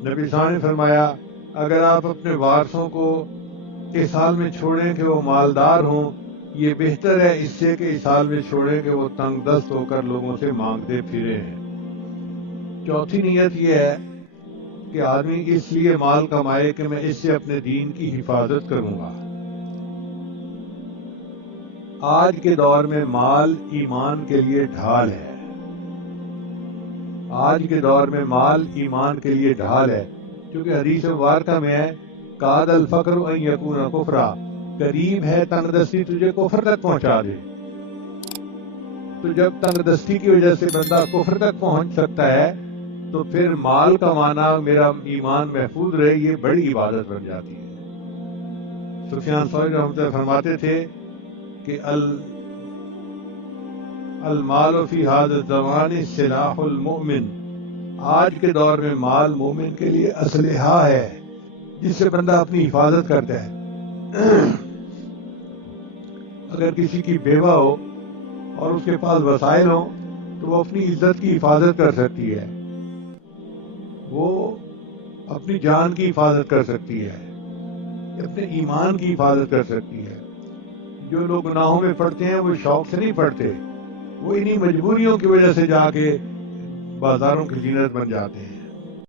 نبی صلی اللہ علیہ وسلم نے فرمایا اگر آپ اپنے وارثوں کو اس حال میں چھوڑیں کہ وہ مالدار ہوں، یہ بہتر ہے اس سے کہ اس حال میں چھوڑیں کہ وہ تنگ دست ہو کر لوگوں سے مانگتے پھرے ہیں۔ چوتھی نیت یہ ہے کہ آدمی اس لیے مال کمائے کہ میں اس سے اپنے دین کی حفاظت کروں گا۔ آج کے دور میں مال ایمان کے لیے ڈھال ہے۔ آج کے دور میں مال ایمان کے لیے ڈھال ہے، کیونکہ حدیث مبارکہ میں ہے کاد الفقر ان یکون کفرا، قریب ہے تنگ دستی تجھے کفر تک پہنچا دے۔ تو جب تنگ دستی کی وجہ سے بندہ کفر تک پہنچ سکتا ہے تو پھر مال کمانا میرا ایمان محفوظ رہے یہ بڑی عبادت بن جاتی ہے۔ سفیان ثوری رحمۃ اللہ فرماتے تھے کہ المال فی ھذا الزمان سلاح المؤمن، آج کے دور میں مال مومن کے لیے اسلحہ ہے جس سے بندہ اپنی حفاظت کرتا ہے۔ اگر کسی کی بیوہ ہو اور اس کے پاس وسائل ہوں تو وہ اپنی عزت کی حفاظت کر سکتی ہے، وہ اپنی جان کی حفاظت کر سکتی ہے، اپنے ایمان کی حفاظت کر سکتی ہے۔ جو لوگ گناہوں میں پڑتے ہیں وہ شوق سے نہیں پڑتے، وہ انہی مجبوریوں کی وجہ سے جا کے بازاروں کی زینت بن جاتے ہیں۔